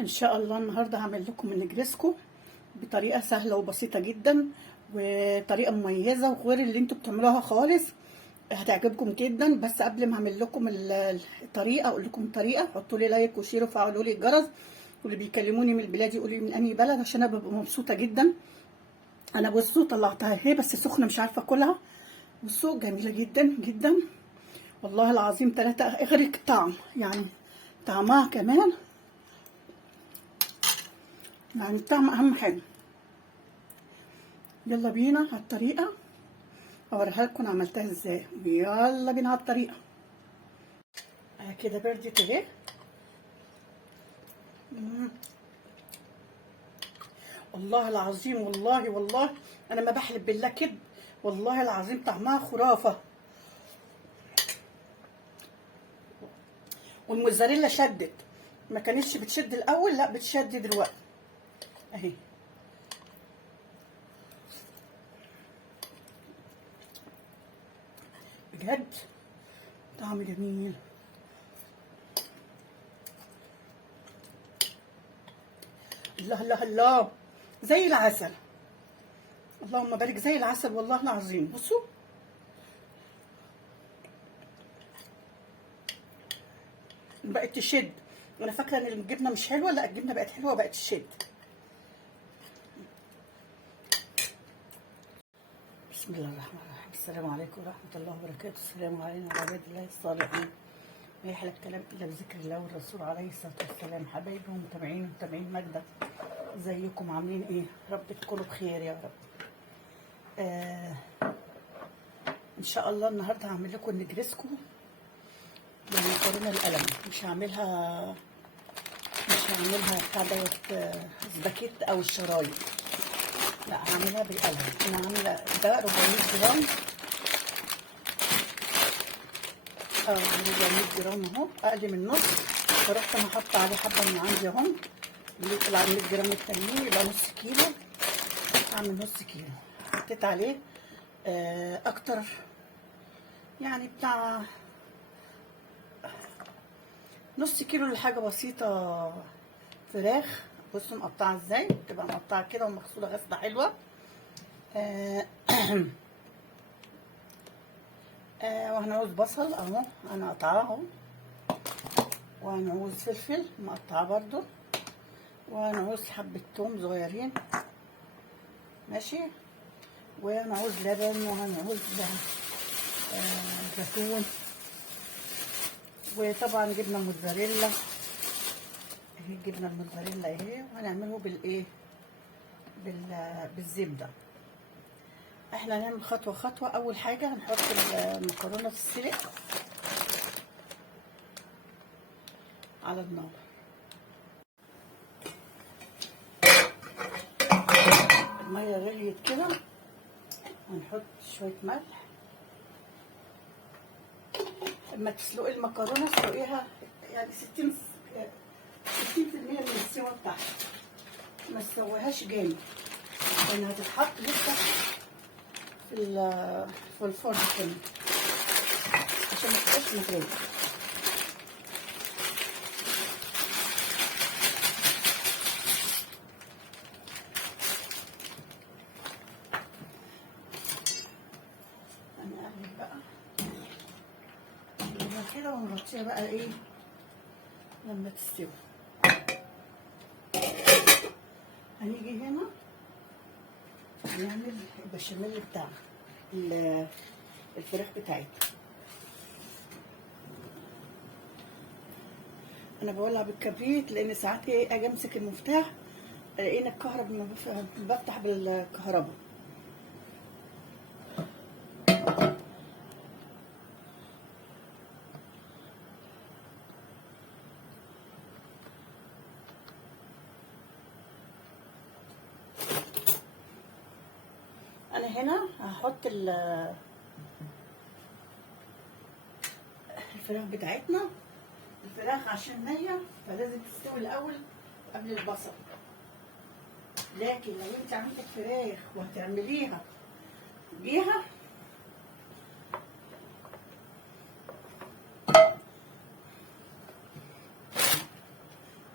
ان شاء الله النهارده هعمل لكم النجريسكو بطريقه سهله وبسيطه جدا، وطريقه مميزه وغير اللي انتوا بتعملوها خالص. هتعجبكم جدا. بس قبل ما اعمل لكم الطريقه اقول لكم الطريقه، حطوا لي لايك وشير وفعلوا لي الجرس، واللي بيكلموني من البلاد يقولوا لي من انهي بلد عشان انا ببقى مبسوطه جدا. انا بصوا طلعتها اهي بس سخنه مش عارفه اكلها. بصوا جميله جدا جدا والله العظيم. 3 غير الطعم، يعني طعمها كمان، يعني الطعم اهم حاجه. يلا بينا على الطريقه اوريها لكم عملتها ازاي. يلا بينا على الطريقه. كده بردت اهي. والله العظيم، والله انا ما بحلف بالله كده، والله العظيم طعمها خرافه. والموزاريلا شدت، ما كانتش بتشد الاول، لا بتشد دلوقتي اهي. بجد طعم جميل. الله الله الله، زي العسل، اللهم بارك، زي العسل والله العظيم. بصوا بقت تشد. وانا فاكره ان الجبنه مش حلوه، لا الجبنه بقت حلوه وبقت تشد. بسم الله الرحمن الرحيم. السلام عليكم ورحمه الله وبركاته. السلام علينا وعلى عباد الله الصالحين. ما يحلى الكلام الا بذكر الله والرسول عليه الصلاه والسلام. حبايبي ومتابعين ماجده، ازيكم عاملين ايه؟ رب تكونوا بخير يا رب. ان شاء الله النهارده هعمل لكم النجريسكو بالمكرونه القلم. مش هعملها بتاع دوت سباكيت او الشرايط، لا هعملها بالقلم. انا عامله ده 400 جرام، 400 جرام اهو، اقل من نص. فرحت انا حاطه عليه حبه من عندي اهم، اللي يطلع 100 جرام التانيين يبقى نص كيلو. هعمل نص كيلو. حطيت عليه اكتر، يعني بتاع نص كيلو لحاجه بسيطه. فراخ بصوا مقطعه ازاي، تبقى مقطعه كده ومغسوله غسله حلوه. وهنعوز بصل اهو انا قطعاه اهو، وهنعوز فلفل مقطعه برضو، وهنعوز حبه توم صغيرين ماشي، وهنعوز لبن، وهنعوز زيتون، وطبعا جبنه موتزاريلا اهي، الجبنه الموتزاريلا اهي. وهنعمله بالايه، بالزبده. احنا هنعمل خطوه خطوه. اول حاجه هنحط المكرونه في السلق على النار. الميه غليت كده، هنحط شويه ملح. اما تسلقي المكرونه اسلقيها يعني 60% من السوا بتاعها، ما تسويهاش جامد لان هتتحط لسه في الفرن كده عشان ما تبقاش مغليه. هنقلب بقى كده ونغطيها بقى ايه لما تستوي. هنيجي هنا نعمل البشاميل بتاع الفراخ بتاعتنا. انا بولع بالكبريت لان ساعات ايه اجي امسك المفتاح الاقيني الكهرباء، بفتح بالكهرباء. انا هنا هحط الفراخ بتاعتنا. الفراخ عشان نيه فلازم تستوي الاول قبل البصل، لكن لو انت عملت الفراخ وهتعمليها بيها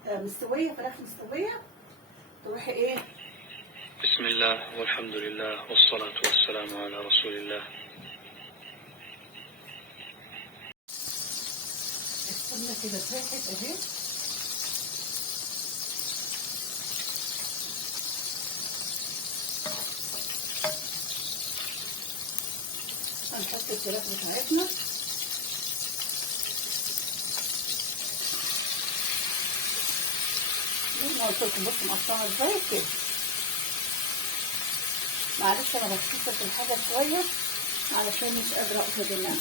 مستويه، فراخ مستويه، تروحي ايه؟ بسم الله والحمد لله والصلاة والسلام على رسول الله. السمنه كده ساحت اهي. هنحط الفراخ بتاعتنا. زي ما قلت لكم بصوا مقطعه ازاي كده. معلش انا بختصر في الحاجه شويه علشان مش قادره اقف يا جماعه،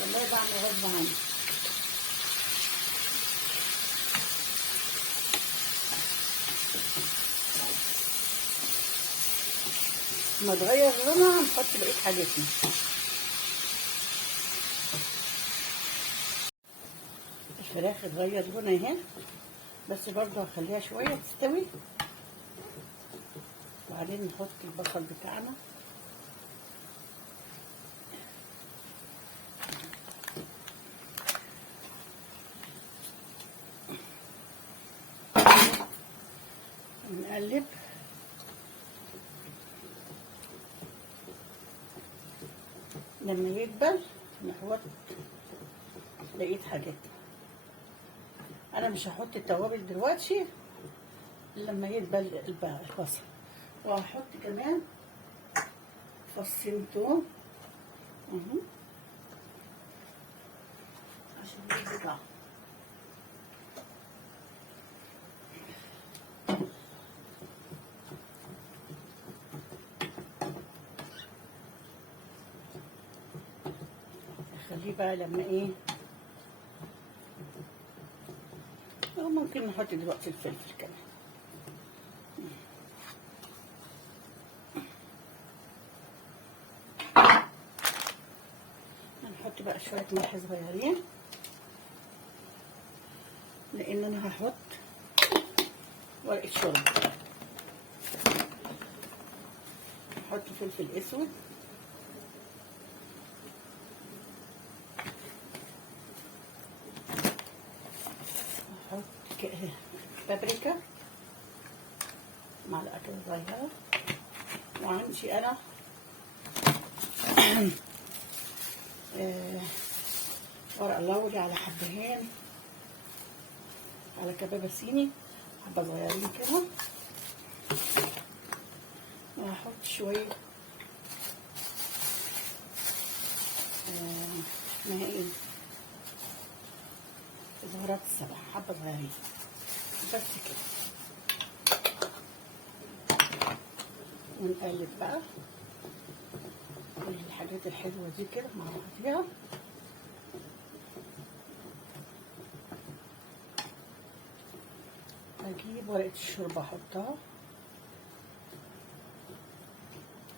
والله بعمل غصب عني. لما تغير لونها هنحط بقيه حاجتنا. الفراخ اتغير لونها اهي، بس برضه هخليها شويه تستوي، وبعدين نحط البصل بتاعنا. ونقلب. لما يدبل نحط بقية حاجاتنا. انا مش هحط التوابل دلوقتي لما يدبل البصل، وهحط كمان فصين توم اهو عشان يدبل. خليه بقى لما ايه، او ممكن نحط دلوقتي الفلفل كمان. هنحط بقى شويه ملح صغيرين، لان انا هحط ورقه شوربه. هحط فلفل اسود، بابريكا معلقه صغيره، وعندي انا ورق لوري على حبهان على كبابه صيني حبه صغيرين كده. وهحط شويه اسمها ايه، زهرات السبع حبه صغيرين بس كده. ونقلب بقى كل الحاجات الحلوه دي كده مع بعضيها. هجيب ورقه الشوربه احطها،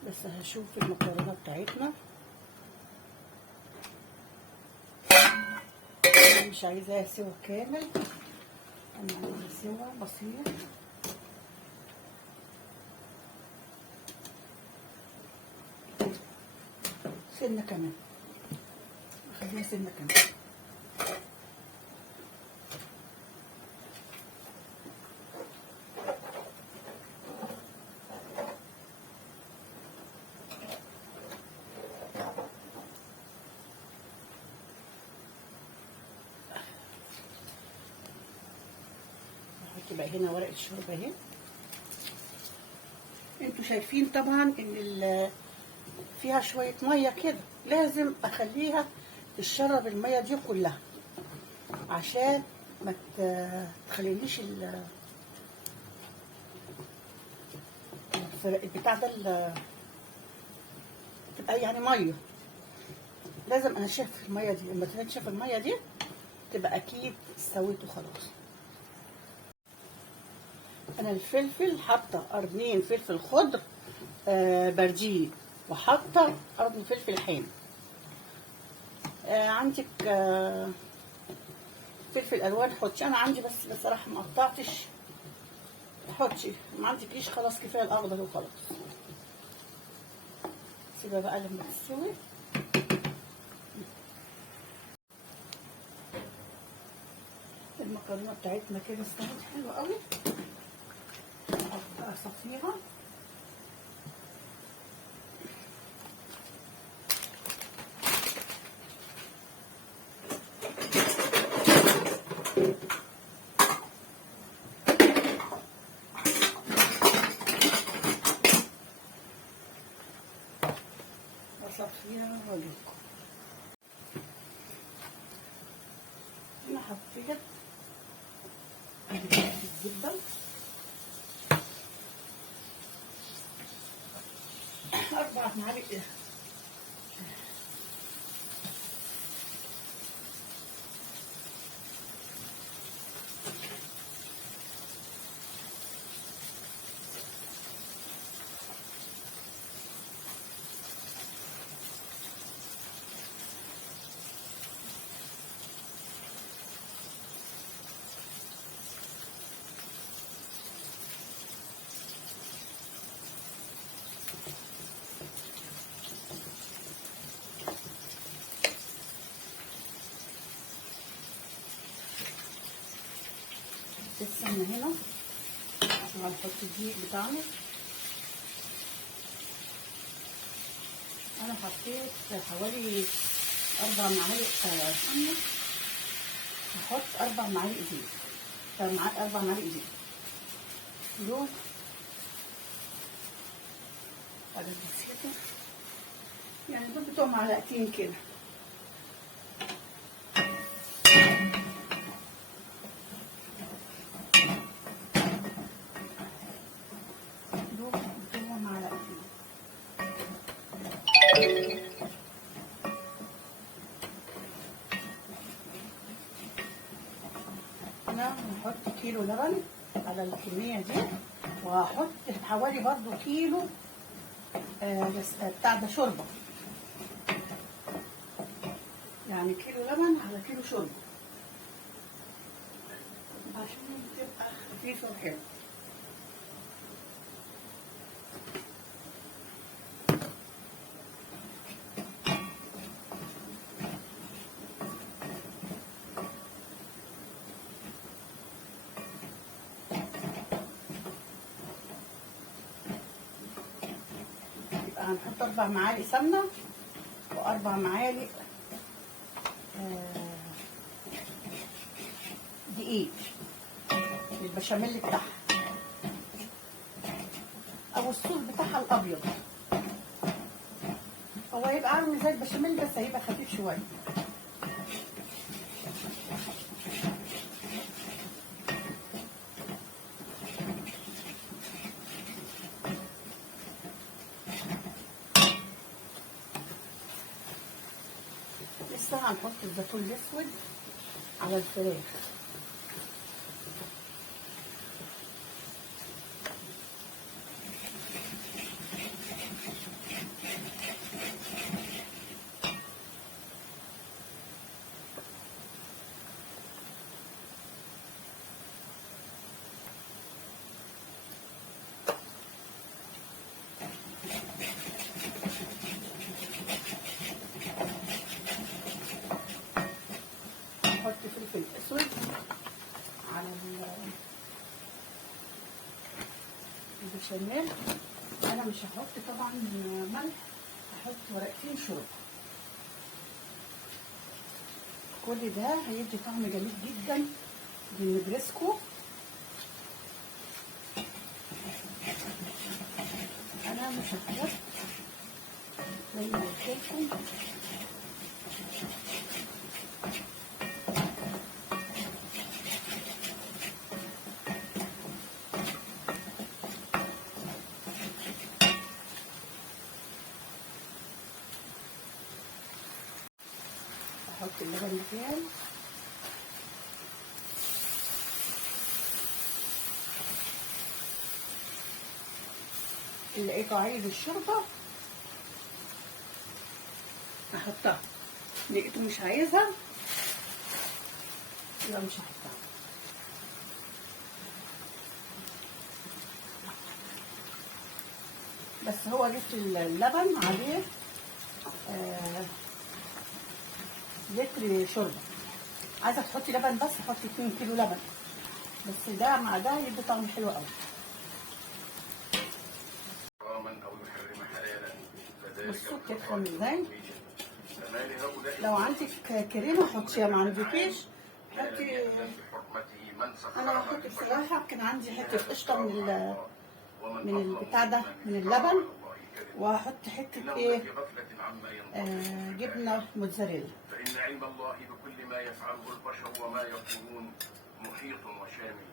بس هشوف المكرونه بتاعتنا. انا مش عايزاها سوا كامل، انا عايزاها سوا بسيط. سنه كمان، اخليها سنه كمان. تبقى هنا ورقه الشوربه اهي. انتوا شايفين طبعا ان فيها شويه ميه كده، لازم اخليها تشرب الميه دي كلها عشان ما تخلينيش البتاع ده تبقى يعني ميه. لازم انشف الميه دي، لما تنشف الميه دي تبقى اكيد استويت وخلاص. انا الفلفل حاطه قرنين فلفل خضر برديه، وحاطه قرن فلفل حامي. عندك فلفل الوان حطي، انا عندي بس بصراحه ما قطعتش. حطي ما عندكيش خلاص، كفايه الاخضر وخلاص. سيبها بقى لما تستوي. المكرونه بتاعتنا كده استوت حلوه قوي. ابدا اصفيها. اصفيها واجيلكم. انا حطيت الزبده 4 معالق. السمنه هنا عشان هنحط الدقيق بتاعنا. انا حطيت حوالي 4 معالق سمنه. هحط 4 معالق زيت. 4 معالق زيت دول حاجات بسيطه، يعني دول بتوع معلقتين كده. انا هحط كيلو لبن على الكميه دي، وهحط حوالي برضو كيلو بتاع ده شوربه، يعني كيلو لبن على كيلو شوربه عشان تبقى خفيفه وحلوه. هنحط 4 معالق سمنه و4 معالق دقيق البشاميل بتاعها او الصوص بتاعها الابيض. هو هيبقى عامل زي البشاميل بس هيبقى خفيف شويه. لسه هنحط الزيتون الاسود على الفراخ. هحط فلفل اسود على البشاميل. انا مش هحط طبعا ملح، هحط ورقتين شوربه. كل ده هيدي طعم جميل جدا للنجريسكو. انا مش هحط زي ما قلت لكم احط اللبن بتاعي. اللي لقيته عايز الشوربه احطها، لقيته مش عايزها يبقى مش هحطها. بس هو جبت اللبن عليه لتر شوربه، عايزه تحطي لبن بس حطي 2 كيلو لبن، بس ده مع ده يدي طعم حلو قوي. بصوا بتدخل ازاي. لو عندك كريمه حطيها، ما عندكيش حطي. انا هحط بصراحه كان عندي حته قشطه من البتاع ده من اللبن، وهحط حته ايه جبنه موتزاريلا. فإن علم الله بكل ما يفعله البشر وما يقولون محيط وشامل،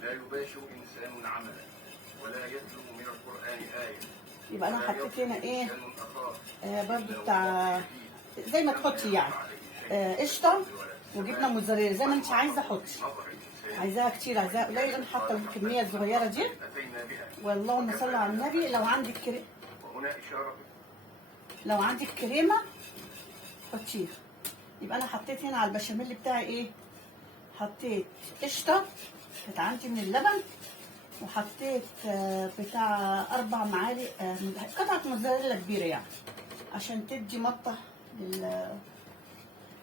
لا يباشر إنسان عملا ولا يتلو من القرآن آية. يبقى انا حطيت هنا ايه برضو بتاع زي ما تحطي يعني قشطه وجبنه موتزاريلا زي ما انت عايزه حطي، عايزاها كتير عايزاها قليل، انا حاطه الكميه الصغيره دي. واللهم صل على النبي. لو عندك كريمه حطيها. يبقى انا حطيت هنا على البشاميل بتاعي ايه، حطيت قشطه كانت عندي من اللبن، وحطيت بتاع 4 معالق قطعه موزاريلا كبيره يعني عشان تدي مطه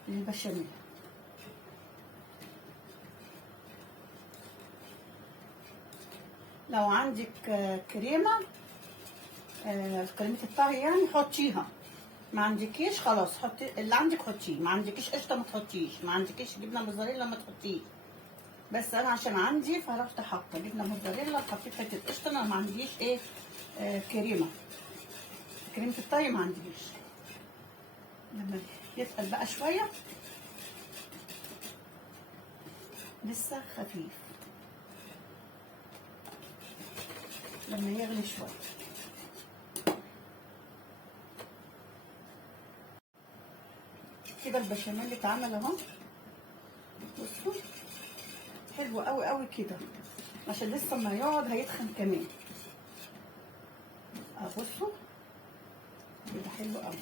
للبشاميل. لو عندك كريمه كريمه الطهي يعني حطيها، ما عندكيش خلاص حطي اللي عندك حطيه، ما عندكيش قشطه ما تحطيش، ما عندكيش جبنه موزاريلا ما تحطيش. بس انا عشان عندي فرحت حاطه جبنه موزاريلا وحطيت حته قشطه. انا ما عنديش ايه كريمه الطهي ما عنديش. لما يتقل بقى شويه لسه خفيف، لما يغلي شويه كده البشاميل اللي اتعمل اهو. بصوا حلو قوي قوي كده، عشان لسه ما يقعد هيتخن كمان. بصوا كده حلو قوي.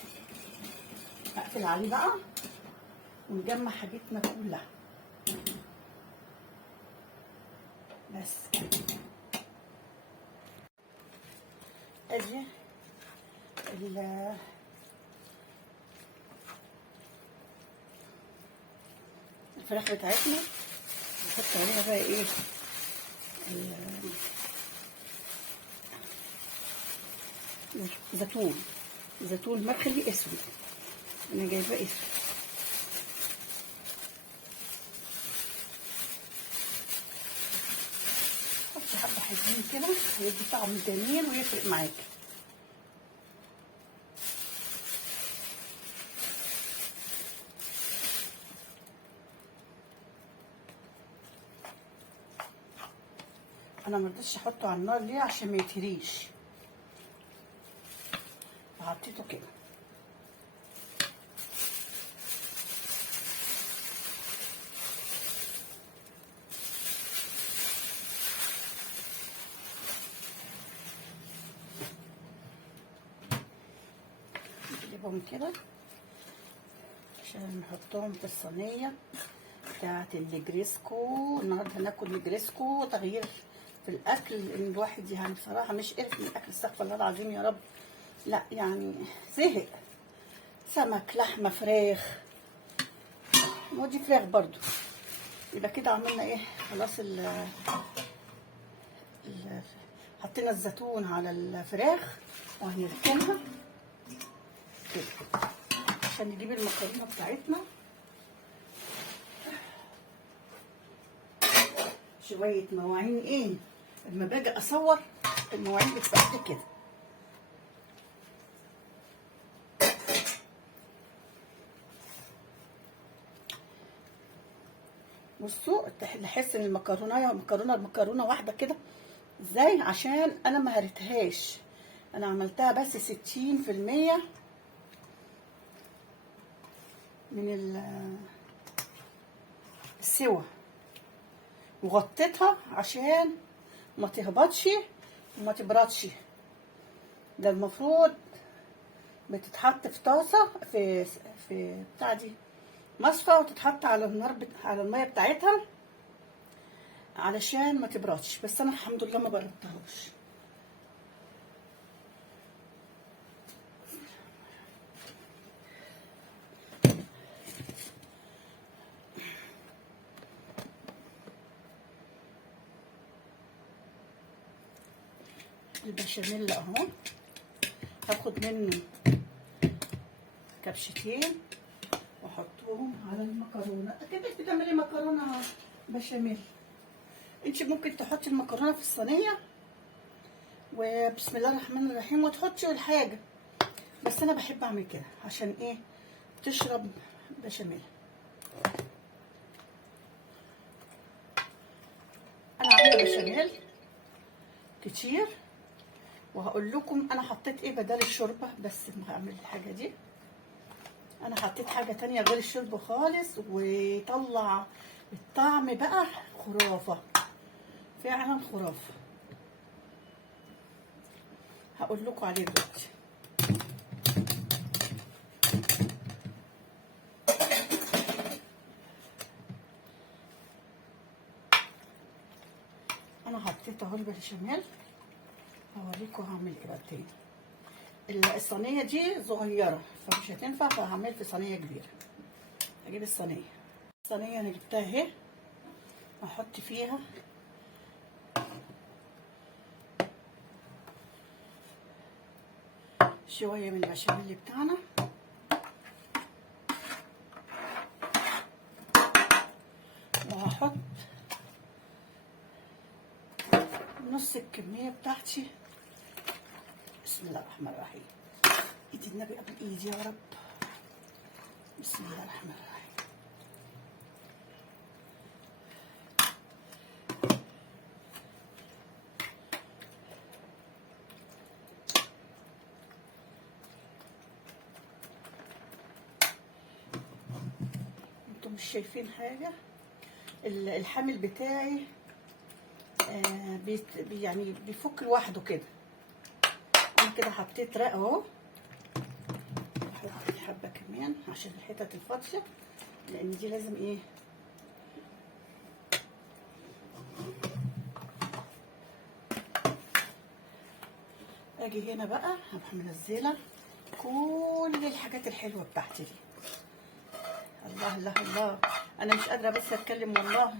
اقفل عليه بقى ونجمع حاجتنا كلها بس. ادي الفراخ بتاعتنا، نحط عليها بقى ايه زيتون مخلي اسود، انا جايباه اسود. حط حبه حلوين كده هيدي طعم جميل ويفرق معاكي. انا مرضتش احطه على النار ليه؟ عشان ما يتهريش، فحطيته كده. نجيبهم كده عشان نحطهم في الصينيه بتاعت النجريسكو. النهارده هناكل نجريسكو، تغيير في الاكل، لان الواحد يعني بصراحه مش قرف من الاكل، استغفر الله العظيم يا رب. لا يعني زهق، سمك لحمه فراخ، ودي فراخ برضو. يبقى كده عملنا ايه خلاص. حطينا الزيتون على الفراخ وهنركنها كده عشان نجيب المكرونه بتاعتنا. شويه مواعين ايه لما باجي اصور المواعين بتبقى كده. بصوا نحس ان المكرونه واحده كده ازاي، عشان انا ما هريتهاش، انا عملتها بس 60% من السوا، وغطيتها عشان ما تهبطش وما تبردش. ده المفروض بتتحط في طاسه في بتاع دي مصفى، وتتحط على النار على الميه بتاعتها علشان ما تبردش. بس انا الحمد لله ما بردتهاش. البشاميل اهو، هاخد منه كبشتين واحطهم على المكرونه. اكيد انت بتعملي مكرونه بشاميل، انت ممكن تحطي المكرونه في الصينيه وبسم الله الرحمن الرحيم وتحطي الحاجه، بس انا بحب اعمل كده عشان ايه؟ تشرب بشاميل. انا عامله بشاميل كتير وهقول لكم انا حطيت ايه بدل الشوربه، بس ما هعمل الحاجه دي. انا حطيت حاجه تانية غير الشوربه خالص وطلع الطعم بقى خرافه، فعلا خرافه. هقول لكم عليه دلوقتي. انا حطيت اهو البشاميل، هوريكم هعمل ايه بقى تاني. الصينيه دي صغيره فمش هتنفع، فهعمل في صينيه كبيره. هجيب الصينيه انا جبتها اهي، هحط فيها شويه من البشاميل بتاعنا، وهحط نص الكميه بتاعتي. بسم الله الرحمن الرحيم. ايد النبي قبل ايدي يا رب. بسم الله الرحمن الرحيم. انتم مش شايفين حاجه؟ الحامل بتاعي يعني بيفك لوحده كده. انا كده حطيت رق اهو، هحط حبه كمان عشان الحتت الفاضيه، لان دي لازم ايه، اجي هنا بقى هروح منزله كل الحاجات الحلوه بتاعتي دي. الله الله الله، انا مش قادره بس اتكلم والله،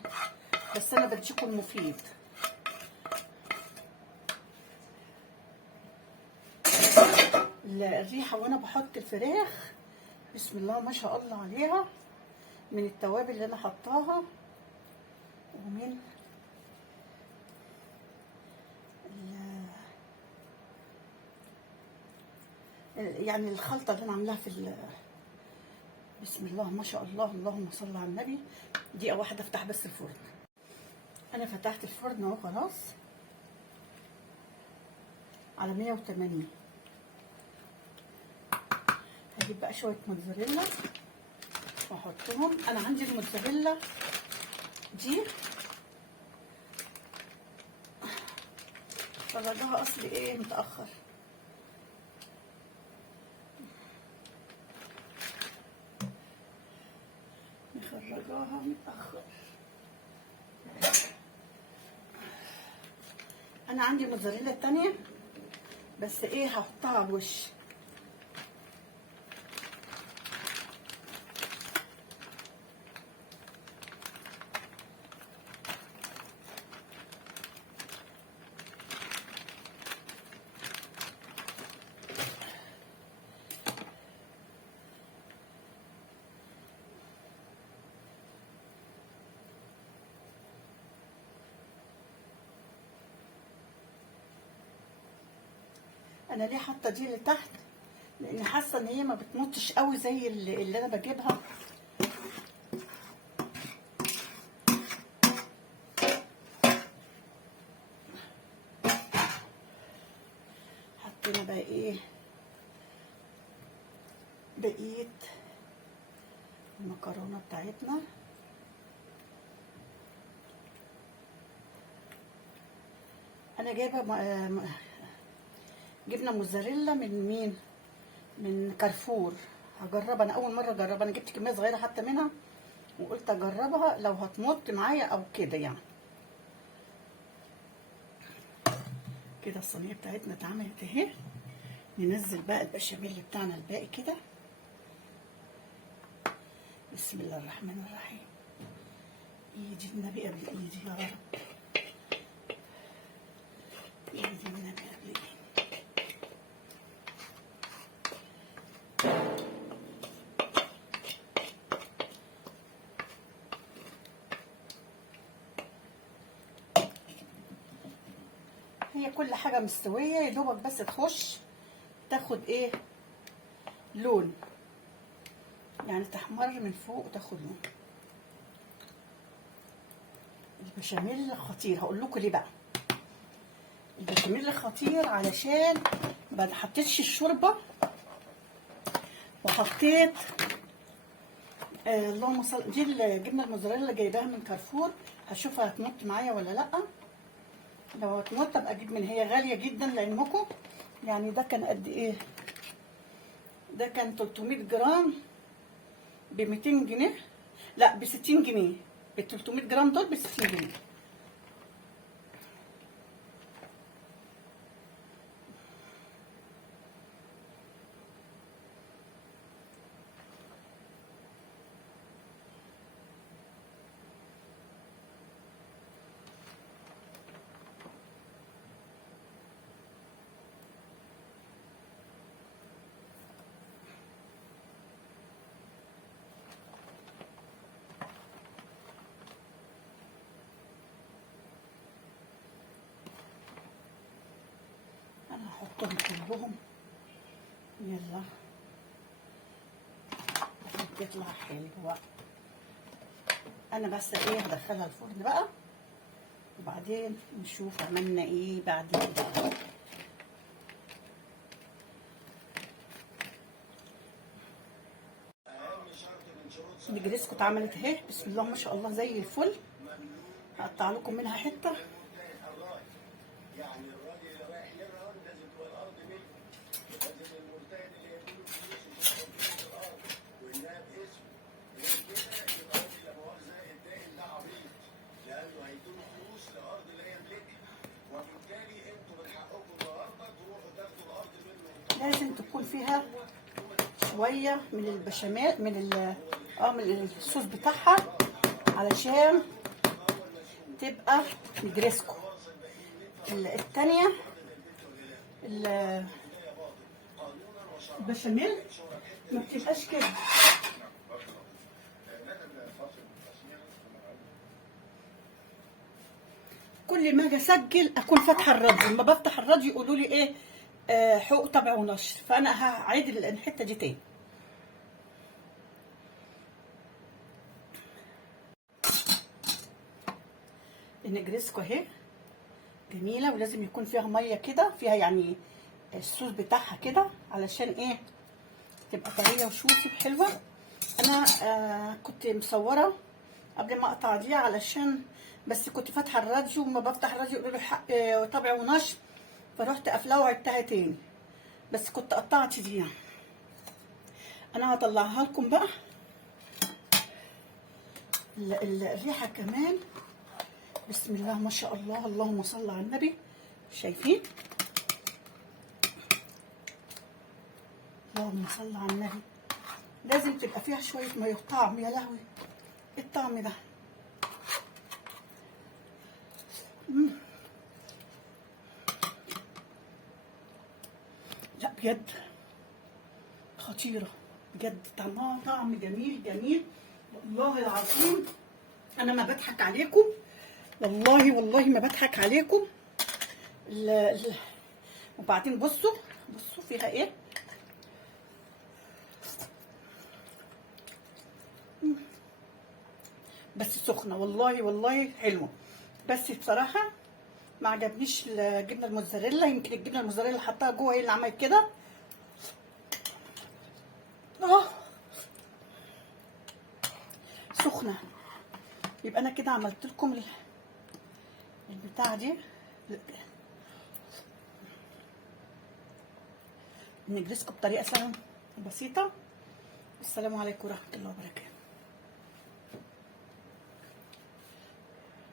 بس انا بديكم المفيد. الريحه وانا بحط الفراخ بسم الله ما شاء الله عليها، من التوابل اللي انا حطاها ومن يعني الخلطه اللي انا عاملاها في بسم الله ما شاء الله. اللهم صل على النبي. دقيقه واحده افتح بس الفرن. انا فتحت الفرن اهو خلاص على 180. هجيب بقى شويه موتزاريلا واحطهم. انا عندي الموتزاريلا دي فرجها اصلي ايه متاخر، نخرجاها متاخر. انا عندي موتزاريلا التانية بس ايه هحطها على الوش. انا ليه حاطه دي لتحت؟ لان حاسه ان هي ما بتمطش قوي زي اللي انا بجيبها. حطينا بقى ايه بقيه المكرونه بتاعتنا. انا جايبه جبنه موتزاريلا من مين؟ من كارفور. هجربها، انا اول مره اجربها. انا جبت كميه صغيره حتى منها وقلت اجربها لو هتمط معايا او كده يعني. كده الصينيه بتاعتنا اتعملت اهي. ننزل بقى البشاميل بتاعنا الباقي كده. بسم الله الرحمن الرحيم. ايدي النبي قبل ايدي يا رب. ايدي النبي قبل ايدي. هي كل حاجه مستويه، يا دوبك بس تخش تاخد ايه لون، يعني تحمر من فوق وتاخد لون. البشاميل خطير، هقول لكم ليه بقى. البشاميل خطير علشان ما حطيتش الشوربه وحطيت اللهم صل. دي الجبنه الموزاريلا اللي جايباها من كارفور، هشوفها هتمط معايا ولا لا. لو هتمط ابقى اجيب من، هي غاليه جدا لعلمكم. يعني ده كان قد ايه؟ ده كان 300 جرام ب 200 جنيه، لا ب 60 جنيه. ال 300 جرام دول ب 60 جنيه. انا هحطهم كلهم، يلا عشان تطلع حلوه. انا بس ايه هدخلها الفرن بقى، وبعدين نشوف عملنا ايه بعدين. النجريسكو اتعملت اهي، بسم الله ما شاء الله زي الفل. هقطع لكم منها حته. لازم تكون فيها شويه من البشاميل، من الصوص بتاعها، علشان تبقى نجريسكو. التانية البشاميل ما بتبقاش كده. كل ما اجي اسجل اكون فاتحه الراديو، لما بفتح الراديو يقولوا لي ايه حقوق طبع ونشر، فانا هعيد الحته دي تاني. النجريسكو اهي جميله، ولازم يكون فيها ميه كده، فيها يعني الصوص بتاعها كده، علشان ايه تبقى طريه وشوفي حلوه. انا كنت مصوره قبل ما اقطع دي، علشان بس كنت فاتحه الراديو، وما بفتح الراديو يقولوا لي حق طبع ونشر، فرحت قافلاه وعدتها تاني، بس كنت قطعت دي. انا هطلعها لكم بقى. الريحه كمان بسم الله ما شاء الله، اللهم صل على النبي. شايفين؟ اللهم صل على النبي. لازم تبقى فيها شويه ميه وطعم. يا لهوي ايه الطعم ده. لا بجد خطيره بجد، طعمها طعم جميل جميل والله العظيم. انا ما بضحك عليكم، والله ما بضحك عليكم. وبعدين بصوا فيها ايه. بس سخنه والله حلوه، بس بصراحه ما عجبنيش الجبنه الموزاريلا. يمكن الجبنه الموزاريلا اللي حطها جوه هي اللي عملت كده. سخنه. يبقى انا كده عملت لكم البتاعه دي، نجرسكم بطريقه سهله وبسيطه. السلام عليكم ورحمه الله وبركاته.